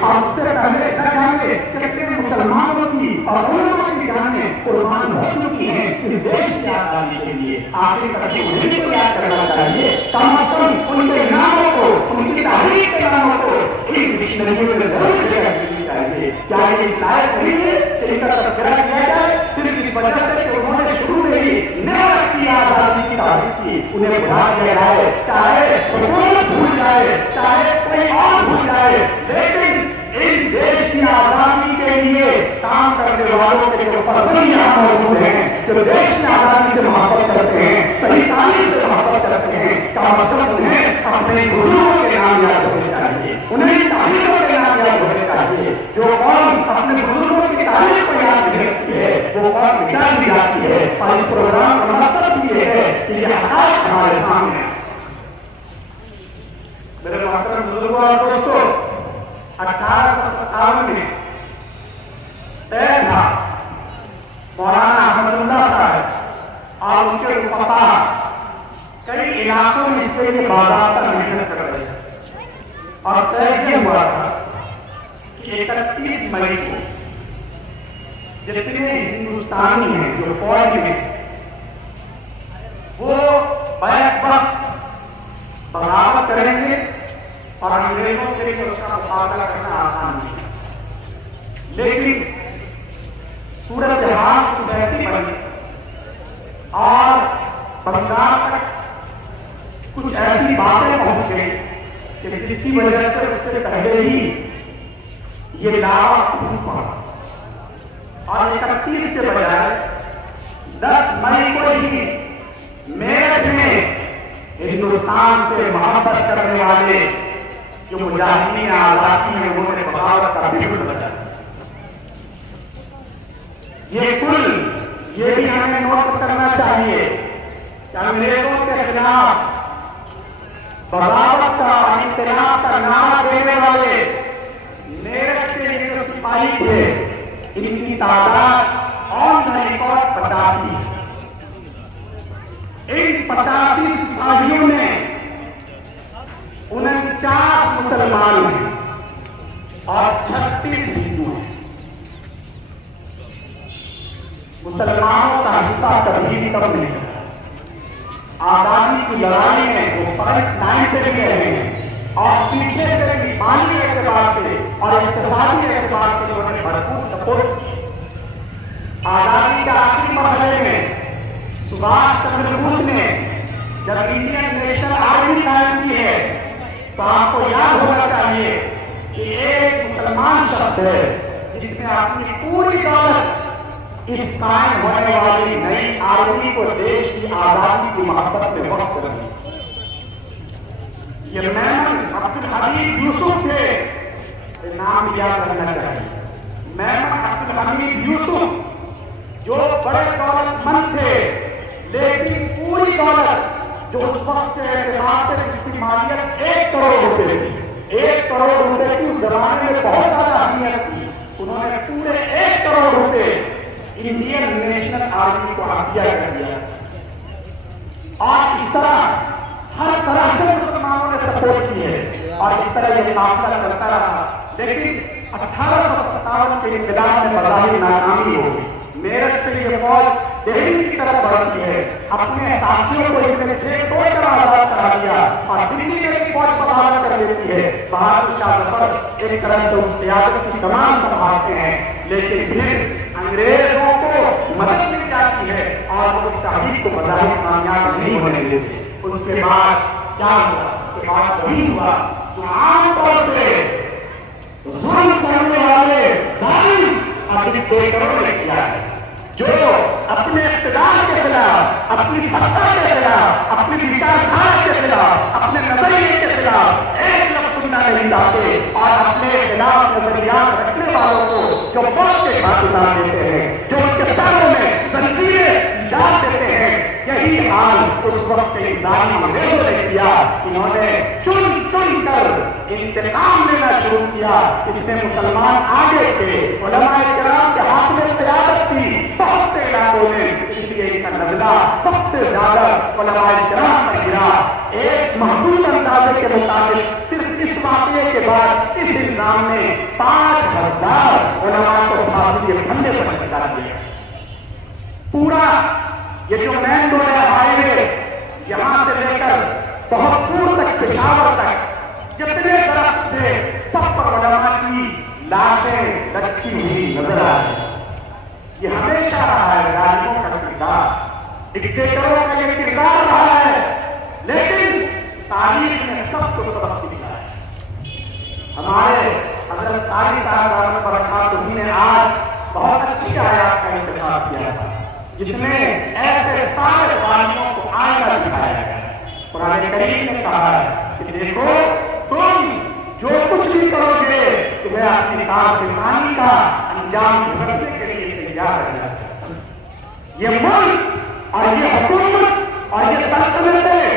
اور اس سے پہلے نہ جانے کتنے مسلمانوں کی اور علماء کی جانیں قربان ہو چکی ہیں اس دیش کی آزادی کے لیے. آخر کبھی انہیں بھی یاد کرنا چاہیے, کم از کم ان کے ناموں کو, ان کی تحریک کے ناموں کو ان ڈکشنریوں میں ضرور جگہ دینی چاہیے. کیا یہ اس لائق نہیں ہے کہ ان کا تذکرہ کیا جائے صرف اس وجہ سے کہ انہوں نے شروع میں ہی نیت کی آزادی کی تحریک کی, انہیں بلا دیا جائے, چاہے حکومت بھول جائے, چاہے کوئی اور بھول جائے, لیکن اس دیش کی آزادی کے لیے کام کرنے والوں کے جو فضل یہاں موجود ہیں, جو دیش کی آزادی سے محبت کرتے ہیں, صحیح تعلیم سے محبت کرتے ہیں, کا مطلب انہیں اپنے بزرگوں کے نام یاد ہونے چاہیے, انہیں تعلیموں کے نام یاد ہونے چاہیے. جو قوم اپنے بزرگوں کی تعلیم کو یاد نہیں رکھتی ہے وہ قوم مٹا دی جاتی ہے. اور اس پروگرام کا مقصد یہ ہے کہ یہ حقائق ہمارے سامنے. میرے محترم بزرگوں اور دوستوں, 1857 میں طے تھا مولانا احمد اللہ صاحب اور ان کے رفقا کئی علاقوں میں اس کے لیے باضابطہ محنت کر رہے ہیں, اور طے یہ ہوا تھا کہ 31 مئی کو جتنے ہندوستانی ہیں جو فوج میں وہ بیک وقت بغاوت کریں گے, اور انگریزوں کے لیے اس کا مقابلہ کرنا آسان نہیں ہے. لیکن صورتحال کچھ ایسی بنی اور بنگال تک کچھ ایسی باتیں پہنچ گئی کہ جس کی وجہ سے اس سے پہلے ہی یہ لاوا ٹوٹ پڑا, اور 31 سے بجائے 10 مئی کو ہی میرٹھ میں ہندوستان سے محبت کرنے والے جو مجاہدین آزادی ہیں انہوں نے بغاوت کا بگڑ بجایا. یہ بھی ہمیں نوٹ کرنا چاہیے کہ انگریزوں کے خلاف بغاوت کا اور انقلاب کا نعرہ دینے والے میرٹھ کے یہ جو سپاہی تھے ان کی تعداد آن ریکارڈ 85 ہے. ان 85 سپاہیوں میں 49 مسلمان ہیں اور 36 ہندو ہیں. مسلمانوں کا حصہ کبھی بھی کم نہیں ہوتا. آزادی کی لڑائی میں وہ فرق 9 پہ بھی رہے ہیں, اور پیچھے سے بھی مالی اعتبار سے اور اقتصادی اعتبار سے انہوں نے بھرپور سپورٹ کی. آزادی کے آخری مرحلے میں سبھاش چندر بوس نے جب انڈین نیشنل آرمی قائم کی ہے تو آپ کو یاد ہونا چاہیے کہ ایک مسلمان شخص ہے جس نے اپنی پوری دولت اس قائم ہونے والی نئی آرمی کو دیش کی آزادی کی محبت میں وقت کر دی. یہ میمن عبدالحمید یوسف تھے, نام یاد رکھنا چاہیے. میمن عبدالحمید یوسف جو بڑے دولت مند تھے, لیکن پوری دولت جو اس وقت کے اعتبار سے جس کی مالیت 1 کروڑ روپے تھی, 1 کروڑ روپے کی اس زمانے میں بہت زیادہ اہمیت تھی, انہوں نے پورے 1 کروڑ روپے انڈین نیشنل آرمی کو عطیہ کر دیا. اور اس طرح ہر طرح سے مسلمانوں نے سپورٹ کی ہے, اور اس طرح یہ معاملہ چلتا رہا. لیکن 1857 کے انقلاب میں بظاہر ناکامی ہو گئی. میرٹھ سے یہ فوج دہلی کی طرف بڑھتی ہے, اپنے ساتھیوں کو اس نے پھر توڑ کر آزاد کرا دیا, اور دلی میں بھی فوج بغاوت کر دیتی ہے. بہادر شاہ ظفر ایک طرح سے اس قیادت کی کمان سنبھالتے ہیں, لیکن پھر انگریزوں کو مدد مل جاتی ہے اور وہ اس تحریک کو بظاہر کامیاب نہیں ہونے دیتے. اس کے بعد کیا ہوا؟ اس کے بعد وہی ہوا جو عام طور سے ظلم کرنے والے ظالم ڈکٹیٹروں نے کیا ہے, جو اپنے اقتدار کے خلاف, اپنی سطح کے خلاف, اپنی وچاردھارا کے خلاف, اپنے نظریے کے خلاف ایک لفظ سننا نہیں چاہتے, اور اپنے خلاف نظریات رکھنے والوں کو جو موت کے گھاٹ اتار دیتے ہیں, جو ان کے پیروں میں زنجیریں ڈال دیتے ہیں. یہی حال اس وقت کے ظالم انگریزوں نے کیا. انہوں نے چن چن کر انتقام لینا شروع کیا. اس سے مسلمان آگے تھے, علماء کرام کے ہاتھ میں قیادت تھی بہت سے علاقوں میں, اس لیے ان کا نزلہ سب سے زیادہ علماء کرام پر گرا. ایک محدود اندازے کے مطابق صرف इस वाक़े के बाद इस इल्जाम में 5000 उलमा को फांसी के फंदे पर लटका दिया। पूरा ये जो मेन रोड है, हाईवे, यहां से लेकर बहुत दूर तक, पेशावर तक जितने दरख्त थे सब पर उलमा की लाशें लटकी हुई नजर आ रही। ये हमेशा रहा है जालिमों का किरदार, डिक्टेटरों का ये किरदार रहा है, लेकिन तारीख ने सब कुछ सबक सिखाया है। हमारे हजरत कारी साहब बरकातहू ने आज बहुत अच्छी आयत का इंतजाम किया था, जिसमें ऐसे सारे वालियों को आईना दिखाया गया। कुरान करीम ने कहा है कि देखो, तुम जो कुछ भी करोगे तुम्हें अपनी कासिमानी का अंजाम भुगतने के लिए तैयार रहना चाहिए। ये मुल्क और ये हुकूमत और ये सल्तनतें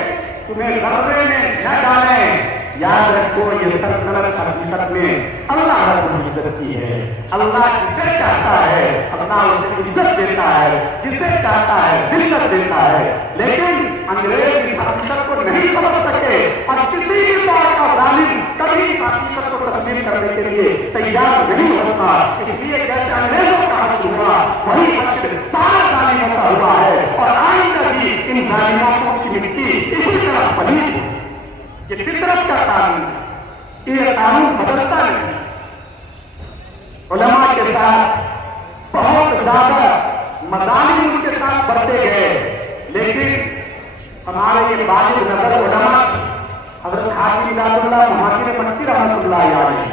तुम्हें गर्वे में न डालें। याद रखो, ये सल्तनत हकीकत में अल्लाह रब्बुल इज्जत की है। अल्लाह जिसे चाहता है अल्लाह उसे इज्जत देता है, जिसे चाहता है जिल्लत देता है। लेकिन अंग्रेज इस हकीकत को नहीं समझ सके और किसी भी बात का जालिम कभी इस हकीकत को तस्लीम करने के लिए तैयार नहीं होता। इसलिए जैसे अंग्रेजों का हक हुआ, वही हक सारा जालिमों का हुआ है और आइंदा भी इन जालिमों की मिट्टी इसी तरह पलीद है। ये फितरत का कानून है, ये कानून बदलता नहीं। उलमा के साथ बहुत ज्यादा मजालिम उनके साथ बढ़ते गए, लेकिन हमारे ये वाजिब नजर उलमा हजरत हाजी इलादुल्लाह मुहाजिर मक्की रहमतुल्लाह अलैहि,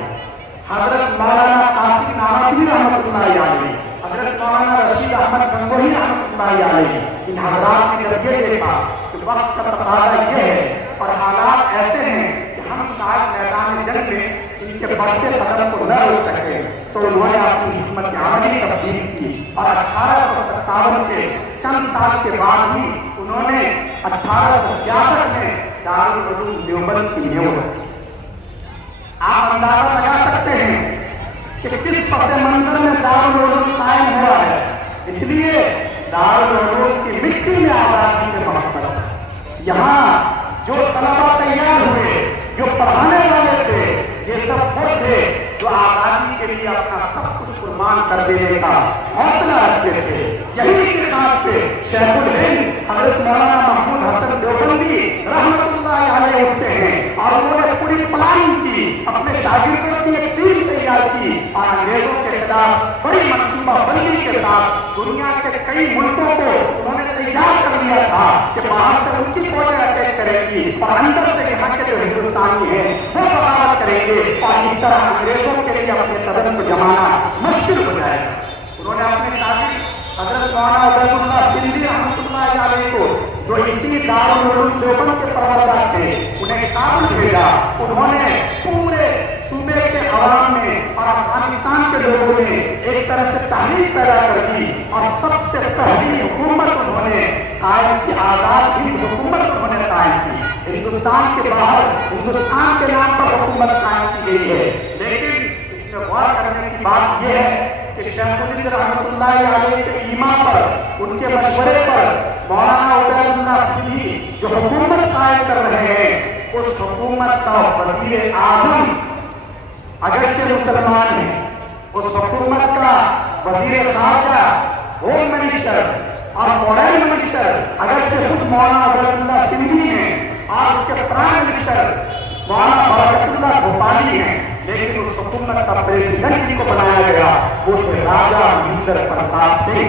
हजरत मौलाना कासिम नानवी रहमतुल्लाह अलैहि, हजरत मौलाना रशीद अहमद गंगोही रहमतुल्लाह अलैहि, इन हजरात ने जब ये देखा कि वक्त का तकाजा ये है और हालात ऐसे हैं कि हम शायद मैदान जंग में इनके बढ़ते कदम को न रोक सके, तो उन्होंने अपनी हिम्मत आमदी तब्दील की और 1857 के चंद साल के बाद ही उन्होंने 1866 में दारुल उलूम देवबंद की नींव रखी। आप अंदाजा लगा सकते हैं कि किस पस मंजर में दारुल उलूम कायम हुआ है। इसलिए दारुल उलूम की मिट्टी में आजादी से मोहब्बत है। यहाँ जो तलबा तैयार हुए, जो पढ़ाने वाले थे, ये सब वो थे जो आजादी के लिए अपना सब कुछ कुर्बान कर देने का हौसला रखते थे। यही के साथ से शेखुल हिंद हजरत मौलाना महमूद हसन देवबंदी रहमतुल्लाह अलैहि उठते हैं और उन्होंने पूरी प्लानिंग की, अपने शागिर्दों की एक टीम तैयार की और अंग्रेजों के खिलाफ बड़ी मंसूबाबंदी के साथ दुनिया के कई मुल्कों को उन्होंने तैयार कर लिया था कि बाहर से उनकी फौजें अटैक करेंगी और अंदर से यहाँ के जो हिंदुस्तानी हैं वो बगावत करेंगे और इस तरह अंग्रेजों के लिए अपने कदम को जमाना मुश्किल हो जाएगा। उन्होंने अपने शागिर्द हजरत मौलाना उबैदुल्लाह सिंधी रहमतुल्लाह अलैहि को, जो इसी दारुल उलूम देवबंद के परवरदार थे, उन्हें काबुल भेजा। उन्होंने पूरे सूबे के अवाम में और अफगानिस्तान के लोगों में एक तरह से तहरीक पैदा कर दी और सबसे पहली हुकूमत उन्होंने कायम की, आजाद हिंद हुकूमत उन्होंने कायम की। हिंदुस्तान के बाहर हिंदुस्तान के नाम पर हुकूमत कायम की गई है। लेकिन इसमें गौर करने की बात यह है कि शेखुल हिंद रहमतुल्लाह अलैहि के ईमा पर, उनके मशवरे पर मौलाना उबैदुल्लाह सिंधी जो हुकूमत कायम कर रहे हैं, उस हुकूमत का वजीर आजम अगरचे मुसलमान है, उस हुकूमत का वजीर खारजा, होम मिनिस्टर और फॉरेन मिनिस्टर अगरचे खुद मौलाना उबैदुल्लाह सिंधी हैं और उसके प्राइम मिनिस्टर मौलाना बरकतुल्लाह भोपाली हैं, लेकिन उस हुकूमत का प्रेसिडेंट जिनको बनाया गया वो थे राजा महेंद्र प्रताप सिंह।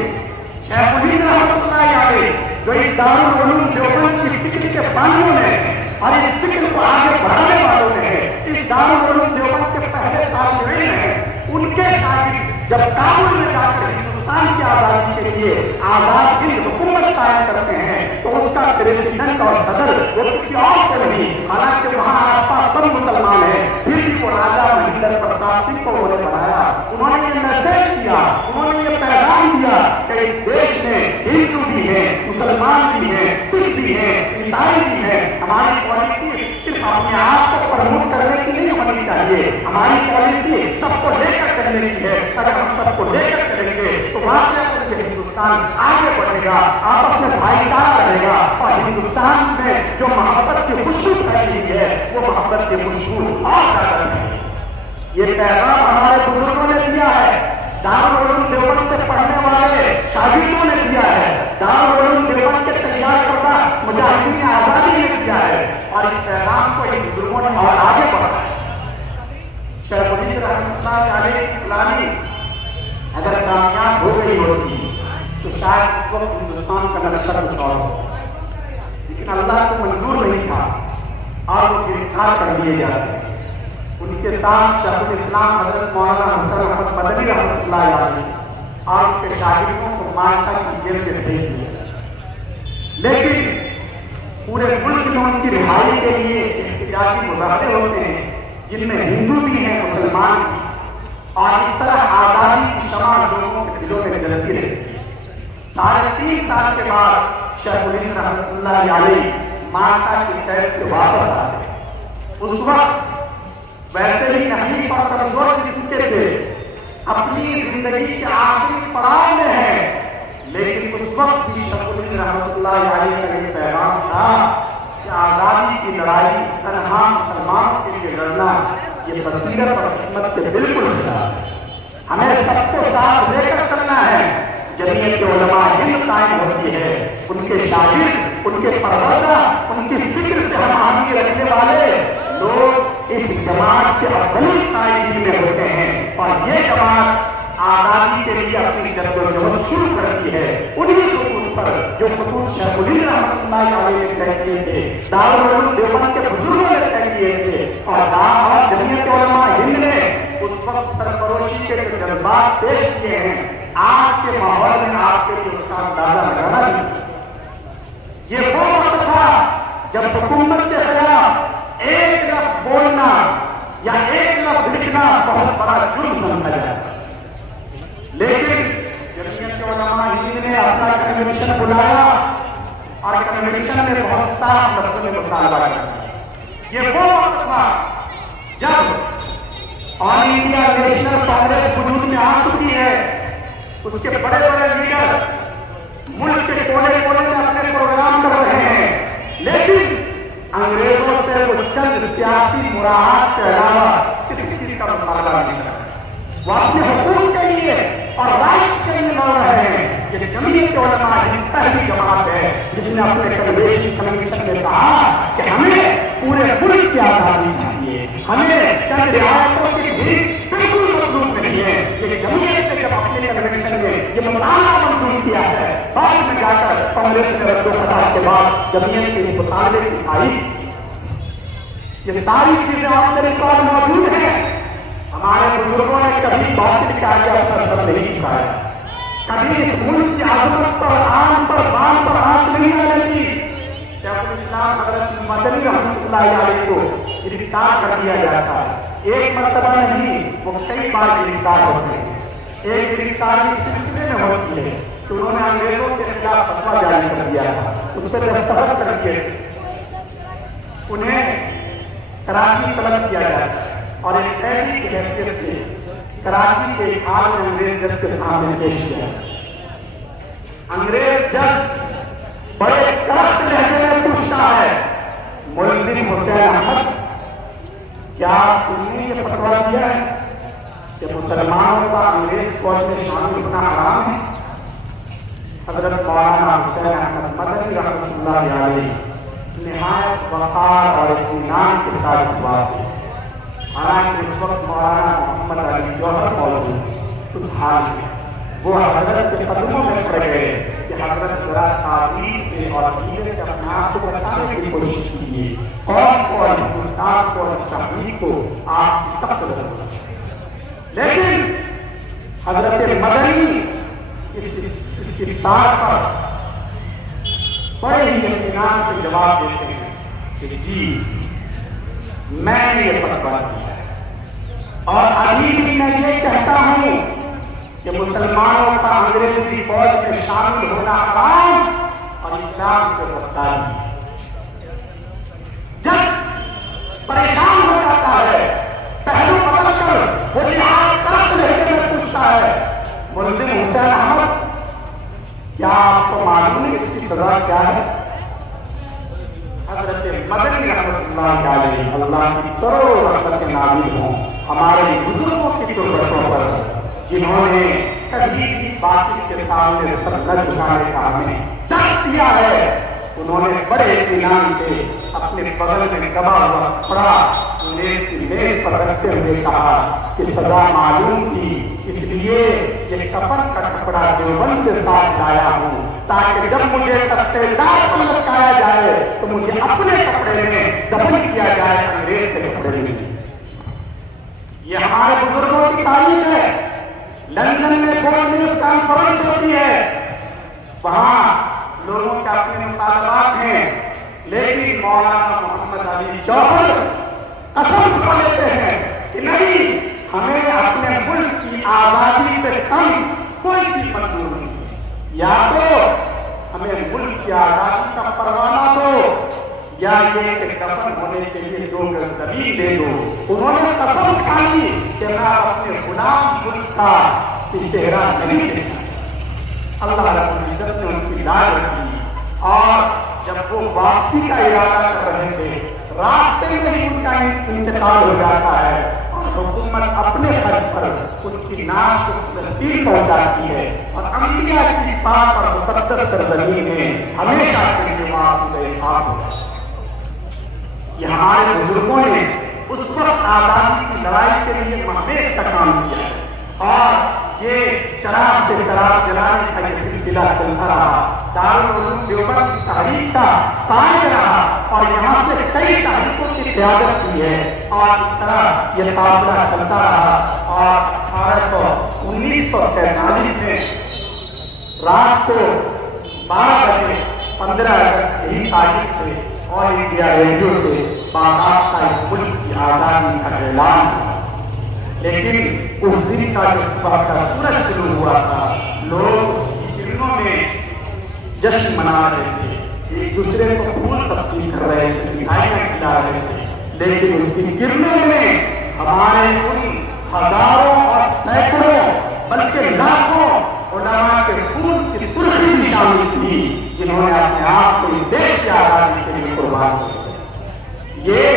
शेखुल हिंद रहमतुल्लाह अलैहि जो इस दारुल उलूम देवबंद की फिक्र के बानियों ने और इस फिक्र को आगे बढ़ाने वालों ने, इस दारुल उलूम देवबंद के पहले तालिब हैं, उनके शागिर्द जब काबुल में जाकर हिंदुस्तान की आजादी के लिए आजाद हिंद हुकूमत कायम करते हैं तो उसका प्रेसिडेंट और सदर वो किसी और को नहीं, हालांकि वहां आसपास सब मुसलमान हैं, फिर भी वो राजा महेंद्र प्रताप सिंह को उन्होंने बनाया। उन्होंने ये मैसेज दिया, उन्होंने ये पैगाम दिया कि इस देश में हिंदू भी है, मुसलमान भी है, सिख भी है, ईसाई भी है, हमारी पॉलिसी सिर्फ अपने आप को प्रमोट करने की नहीं होनी चाहिए। हमारी पॉलिसी सबको लेकर चलने की है। अगर हम सबको लेकर चलेंगे तो वाकई हिंदुस्तान आगे बढ़ेगा, आपस में भाईचारा रहेगा और हिंदुस्तान में जो मोहब्बत की खुशबू फैली है वो मोहब्बत की खुशबू और ज्यादा है। ये पैगाम हमारे बुजुर्गों ने दिया है, दारुल उलूम देवबंद से पढ़ने वाले शागिर्दों ने दिया है, दारुल उलूम देवबंद के तैयार करना मुजाहिदीन आजादी ने दिया है और इस पैगाम को इन बुजुर्गों ने और आगे बढ़ाया है। शेखुल रहमतुल्लाह अलैहि फलानी अगर कामयाब हो गई होती तो शायद इस वक्त हिंदुस्तान का नक्शा कुछ और हो, लेकिन अल्लाह को मंजूर नहीं था और वो गिरफ्तार कर लिए जाते। उनके साथ शेखुल इस्लाम हजरत मौलाना हसन अहमद मदनी रहमतुल्लाह अलैहि और उनके शागिर्दों को मारता की जेल में भेज दिया। लेकिन पूरे मुल्क में उनकी रिहाई के लिए एहतजाजी मुजाहरे होते हैं जिनमें हिंदू भी हैं, मुसलमान भी, और इस तरह आजादी की शमा लोगों के दिलों में जलती रही। 3.5 साल के बाद शेखुल रहमतुल्लाह अलैहि माल्टा की कैद से वापस आए। उस वक्त वैसे ही नहीं पर कमजोर किस्म के थे, अपनी जिंदगी के आखिरी पड़ाव में है, लेकिन उस वक्त भी शेखुल रहमतुल्लाह अलैहि का ये पैगाम था कि आजादी की लड़ाई तन्हा मुसलमानों के लिए लड़ना ये बसीरत और हिम्मत के बिल्कुल खिलाफ है। हमें सबको साथ लेकर चलना है। जमीयत उलमा हिंद कायम होती है, उनके शागिर्द, उनके परवरदा, उनकी फिक्र से हम आगे रखने वाले लोग इस जमात के अव्वली कायदीन में होते हैं और ये जमात आजादी के लिए अपनी जद्दोजहद शुरू करती है उन्हीं खतूत पर जो खतूत शेखुल रहमतुल्लाह अलैहि ने तय किए थे, दारुल उलूम देवबंद के बुजुर्गों ने तय किए थे और जमीयत उलमा हिंद ने उस वक्त सरफरोशी के जो जज्बात पेश किए हैं, आज के माहौल में आपके लिए उसका अंदाजा लगाना नहीं। ये वो वक्त था जब हुकूमत के खिलाफ एक लफ्ज बोलना या एक लफ्ज लिखना बहुत बड़ा जुर्म समझा जाता, लेकिन जमीयत उलमा हिंद ने अपना कन्वेंशन बुलाया और कन्वेंशन में बहुत साफ लफ्जों में मुतालबा किया। ये वो वक्त था जब ऑल इंडिया नेशनल कांग्रेस वजूद में आ चुकी है, उसके बड़े बड़े लीडर मुल्क के कोने कोने में अपने प्रोग्राम कर रहे हैं, लेकिन अंग्रेजों से वो चंद सियासी मुराद के अलावा किसी चीज का मुकाबला नहीं कर रहे। वो अपने हुकूक के लिए और राइट्स के लिए लड़ रहे हैं। ये जमीयत उलमा हिंद पहली जमात है जिसने अपने कन्वेंशन में कहा कि हमें पूरे मुल्क की आजादी चाहिए, हमें चंद रियायतों की भी बिल्कुल मजबूत नहीं है। ये जमीयत ने जब अपने कन्वेंशन में ये मुतालबा मंजूर किया है, बाद में जाकर कांग्रेस ने रद्दो-फताह के बाद जमीयत के इस मुतालबे की आई। ये सारी चीजें आपके रिकॉर्ड मौजूद हैं। हमारे बुजुर्गों ने कभी बातिल के आगे अपना सर नहीं झुकाया, कभी इस मुल्क की आजमत पर, आन पर, बान पर आंच नहीं आने दी। शेखुल इस्लाम हजरत मदनी रहमतुल्लाह अलैहि को गिरफ्तार कर दिया जाता है। एक मर्तबा नहीं, वो कई बार गिरफ्तार होते हैं। एक गिरफ्तारी इस सिलसिले में होती है कि उन्होंने अंग्रेजों के खिलाफ फतवा जारी कर दिया था, उस पर दस्तखत करके उन्हें कराची तलब किया जाता है और एक कैदी की हैसियत से कराची के हाल में अंग्रेज जज के सामने पेश किया। अंग्रेज जज बड़े कड़क लहजे में पूछता है, मुल्ज़िम हुसैन अहमद, क्या तुमने ये फतवा दिया है कि मुसलमानों का अंग्रेज फौज में शामिल होना हराम है? हजरत मौलाना हुसैन अहमद मदनी रहमतुल्लाह अलैहि निहायत वक़ार और इत्मीनान के साथ जवाब दिया। हालांकि उस वक्त मौलाना मोहम्मद अली जौहर मौजूद, उस हाल में वो हजरत के कदमों में पड़ गए कि हजरत जरा ताबीर से और हीरे से अपने आप को बचाने की कोशिश कीजिए, कौम को और हिंदुस्तान को और तहरीक को आपकी सख्त जरूरत है। लेकिन हजरत मदनी इसकी साथ पर बड़े ही इत्मीनान से जवाब देते हैं कि जी मैंने ये फतवा दिया है और अभी भी मैं ये कहता हूं कि मुसलमानों का अंग्रेजी फौज में शामिल होना हराम और इस्लाम से बदकारी। जब परेशान हो जाता है, पहलू बदल कर वो जिहाद करते लहजे में पूछता है, मुल्जिम हुसैन अहमद, क्या आपको मालूम है इसकी सजा क्या है? हजरत मदनी रहमतुल्लाह अलैहि, अल्लाह की करोड़ों रहमतें नाज़िल हों हमारे बुजुर्गों की तुर्बतों पर, जिन्होंने कभी भी बातिल के सामने सर न झुकाने का हमें दर्द दिया है। उन्होंने बड़े इत्मीनान से अपने बगल में दबा हुआ कपड़ा मेज की मेज पर रखते हुए कहा कि सजा मालूम थी, इसलिए ये कफन का कपड़ा देवबंद से साथ लाया हूँ, ताकि जब मुझे तख्तेदार पर लटकाया जाए तो मुझे अपने कपड़े में दफन किया जाए, अंग्रेज के कपड़े में। ये हमारे बुजुर्गों की तारीफ है। लंदन में गोल्ड न्यूज कॉन्फ्रेंस होती है, वहां लोगों के अपने मुतालबात हैं, लेकिन मौलाना मोहम्मद अली जौहर कसम खा लेते हैं कि नहीं, हमें अपने मुल्क की आजादी से कम कोई चीज मंजूर नहीं। या तो हमें मुल्क की आजादी का परवाना दो, या ये कि दफन होने के लिए 2 गज जमीन दे दो। उन्होंने कसम खाई कि मैं अपने गुलाम मुल्क का चेहरा नहीं देखा। अल्लाह रब्बुल इज्जत ने उनकी लाज रखी, और जब वो वापसी का इरादा कर रहे थे, रास्ते में ही उनका इंतकाल हो जाता है, और हुकूमत अपने खर्च पर उनकी नाश को तस्वीर पहुंचाती है, और अंबिया की पाक और मुकद्दस सरजमीन में हमेशा के लिए वापसी हो। ये हमारे बुजुर्गों ने उस वक्त आजादी की लड़ाई के लिए महमेज का काम किया है, और ये चराग से चराग जलाने का ये सिलसिला चलता रहा। दारुल उलूम देवबंद इस तहरीक का कायम रहा, और यहाँ से कई तहरीकों की क़यादत की है, और इस तरह ये काफिला चलता रहा। और 1947 में रात को 12 बजे 15 अगस्त यही तारीख पे ऑल इंडिया रेडियो से बाकायदा इस मुल्क की आज़ादी का ऐलान हुआ। लेकिन उस दिन का जो सुबह का सूरज शुरू हुआ था, लोग किरणों में जश्न मना रहे थे, एक दूसरे को फूल तकसीम कर रहे थे, मिठाइयां खिला रहे थे, लेकिन उसकी किरणों में हमारे उन हजारों और सैकड़ों बल्कि लाखों उलमा के खून की सुर्खी भी शामिल थी, जिन्होंने अपने आप को इस देश की आजादी के लिए कुर्बान किया। ये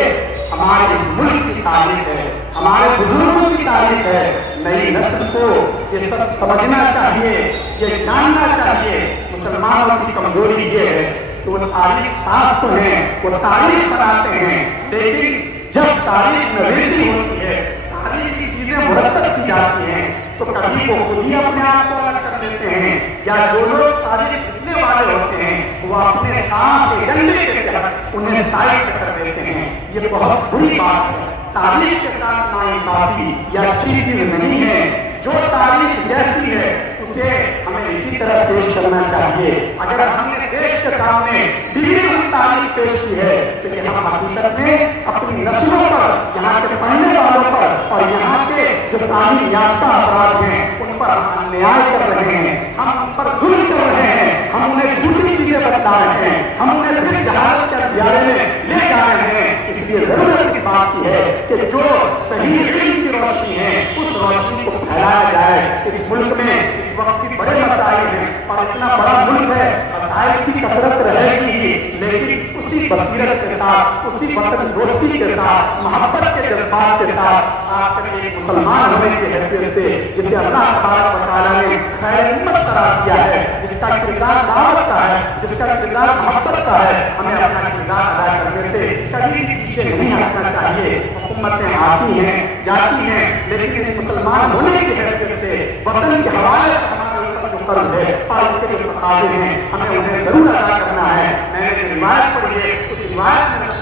हमारे इस मुल्क की तारीख है, हमारे बुजुर्गों की तारीख है। नई नस्ल को ये सब समझना चाहिए, ये जानना चाहिए। मुसलमानों की कमजोरी ये है कि वो तारीख साफ तो है, वो तारीख बनाते हैं, लेकिन जब तारीख नवीसी होती है, तारीख की चीजें मुरतब की जाती हैं, तो कभी वो खुद ही अपने आप को अलग कर देते हैं, या जो लोग तारीख लिखने वाले होते हैं वो अपने काम के एजेंडे के तहत उन्हें साइड कर देते हैं। ये बहुत बुरी बात है। तारीख के साथ नाइंसाफी या अच्छी चीज नहीं है। जो तारीख जैसी है उसे हमें इसी तरह पेश करना चाहिए। अगर हमने देश के सामने बिगड़ी हुई तारीख पेश की है तो ये हम हकीकत में अपनी नस्लों पर, यहाँ के पढ़ने वालों पर और यहाँ के जो तालीम याफ्ता अफराद हैं उन पर अन्याय कर रहे हैं, हम उन पर जुल्म कर रहे हैं, हम उन्हें झूठी चीजें बता रहे हैं, हम उन्हें फिर जहालत के अंधियारे में ले जा रहे हैं। इसलिए जरूरत इस बात की है कि जो सही इल्म की रोशनी है उस रोशनी को फैलाया जाए। इस मुल्क में इस वक्त की बड़े मसाइल हैं और इतना बड़ा मुल्क है, मसाइल की कसरत रहेगी ही, लेकिन उसी बसीरत के साथ, उसी वतन दोस्ती के साथ, मोहब्बत के जज्बात के साथ आपके एक मुसलमान होने की हैसियत से, जिसे अल्लाह तबारक व तआला ने खैर उम्मत करार दिया है, जिसका किरदार दावत का है, जिसका किरदार मोहब्बत का है, हमें अपना किरदार अदा करने से कभी भी पीछे नहीं हटना चाहिए। हुकूमतें आती हैं जाती हैं, लेकिन इस मुसलमान होने की हैसियत से वतन के हवाले हमारे ऊपर जो कर्ज है और उसके जो तकाज़े हैं हमें उन्हें जरूर अदा करना है। मैंने जो रिवायत पढ़ी है उस रिवायत में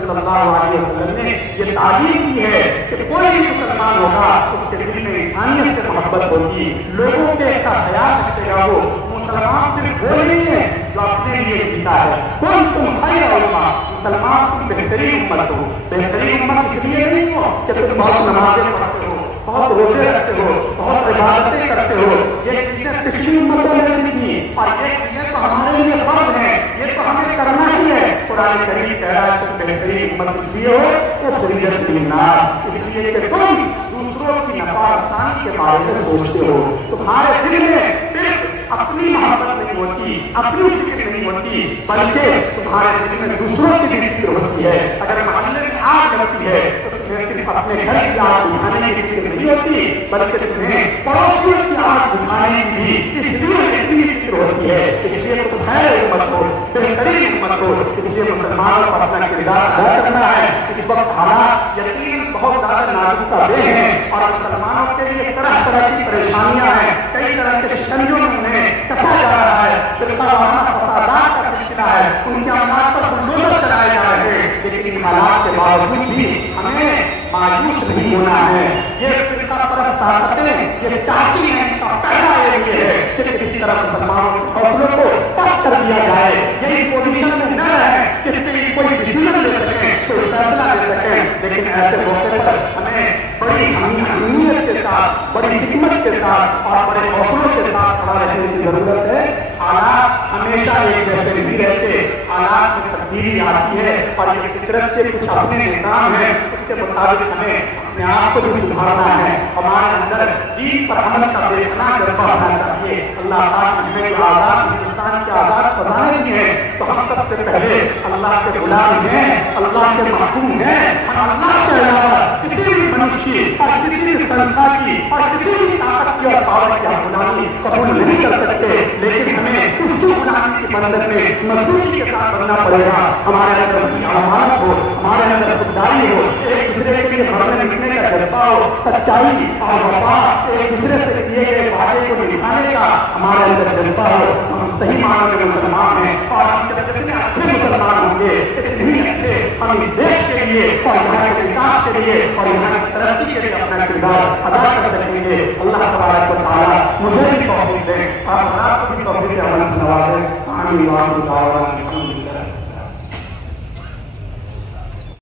सल्लल्लाहु अलैहि वसल्लम ने ये तालीम की है कि कोई भी मुसलमान होगा उसके दिल में इंसानियत से मोहब्बत होगी, लोगों के का ख्याल रखेगा। वो मुसलमान सिर्फ वो नहीं है जो अपने लिए जीता है, कोई तुम खैर उम्मा, मुसलमान तुम बेहतरीन उम्मत हो। बेहतरीन उम्मत इसलिए नहीं हो कि तुम बहुत नमाजें पढ़ते हो, बहुत रोजे रखते हो, बहुत इबादतें करते हो, ये चीजें पिछली उम्मतों में नहीं थी और ये चीजें तो हमारे लिए फर्ज है, ये तो हमें करना ही है। कुरान करीम कह रहा है तुम बेहतरीन उम्मत इसलिए हो कि खुरिजत लिन्नास, इसलिए कि तुम दूसरों की नफा आसानी के बारे में सोचते हो। तुम्हारे दिल में सिर्फ अपनी मोहब्बत नहीं होती, अपनी फिक्र नहीं होती, बल्कि तुम्हारे दिल में दूसरों की भी फिक्र होती है। अगर मोहल्ले में आग लगती है तो तुम्हें सिर्फ अपने घर की आग बुझाने की फिक्र नहीं होती, बल्कि तुम्हें पड़ोसियों की आग बुझाने की भी इसलिए इतनी फिक्र होती है। इसलिए तुम खैर उम्मत हो, बेहतरीन उम्मत हो। इसलिए मुसलमानों को अपना किरदार अदा करना है। इस वक्त हालात यकीन बहुत ज्यादा नाजुका दे हैं और मुसलमानों के लिए तरह तरह की परेशानियां हैं, कई तरह के शिकंजों में उन्हें कसा जा रहा है, फिरकावाराना फसादात का सिलसिला है, उनके अमलाक पर बुलडोजर चलाए जा रहे हैं। लेकिन इन हालात के बावजूद भी हमें मायूस नहीं होना है। ये फिरका परस्त ताकतें ये चाहती हैं, इनका पहला एम ये है कि किसी तरह मुसलमानों के हौसलों को पस्त कर दिया जाए। ये इस पोजीशन में न रहे कि कोई डिसीजन ले सकें, कोई फैसला ले सकें। लेकिन ऐसे मौके पर हमें बड़ी अहमियत के साथ, बड़ी हिकमत के साथ और बड़े हौसलों के साथ खड़ा रहने की जरूरत है। हालात हमेशा एक जैसे नहीं रहते, हालात में तब्दीली आती है और ये फितरत के कुछ अपने निजाम है, उसके मुताबिक हमें अपने आप को भी सुधारना है। हमारे अंदर दीन पर अमल का बेतना जज्बा होना चाहिए। अल्लाह पाक ने हमें आजाद हिंदुस्तान के आजाद बनाए दिए हैं, तो हम सबसे पहले अल्लाह के गुलाम हैं, अल्लाह के महबूब हैं। हम अल्लाह के अलावा किसी भी मनुष्य की और किसी भी संस्था की और किसी भी ताकत की और पावर की गुलामी कबूल नहीं कर सकते। लेकिन हमें उसी गुलामी के बंधन में मजबूती के साथ बनना पड़ेगा। हमारे अंदर अमानत हो, हमारे अंदर खुददारी हो, एक दूसरे के लिए मरने मिटने का जज्बा हो, सच्चाई और वफा, एक दूसरे से किए गए वादे को निभाने का हमारे अंदर जज्बा हो। हम सही मानों में मुसलमान हैं और हम जब जितने अच्छे मुसलमान होंगे इतने ही अच्छे हम इस देश के लिए और यहाँ के विकास के लिए और यहाँ की तरक्की के लिए अपना किरदार अदा कर सकेंगे। अल्लाह तबारक व तआला मुझे भी तौफीक दे और आपको भी तौफीक अमल से नवाजे। आमीन।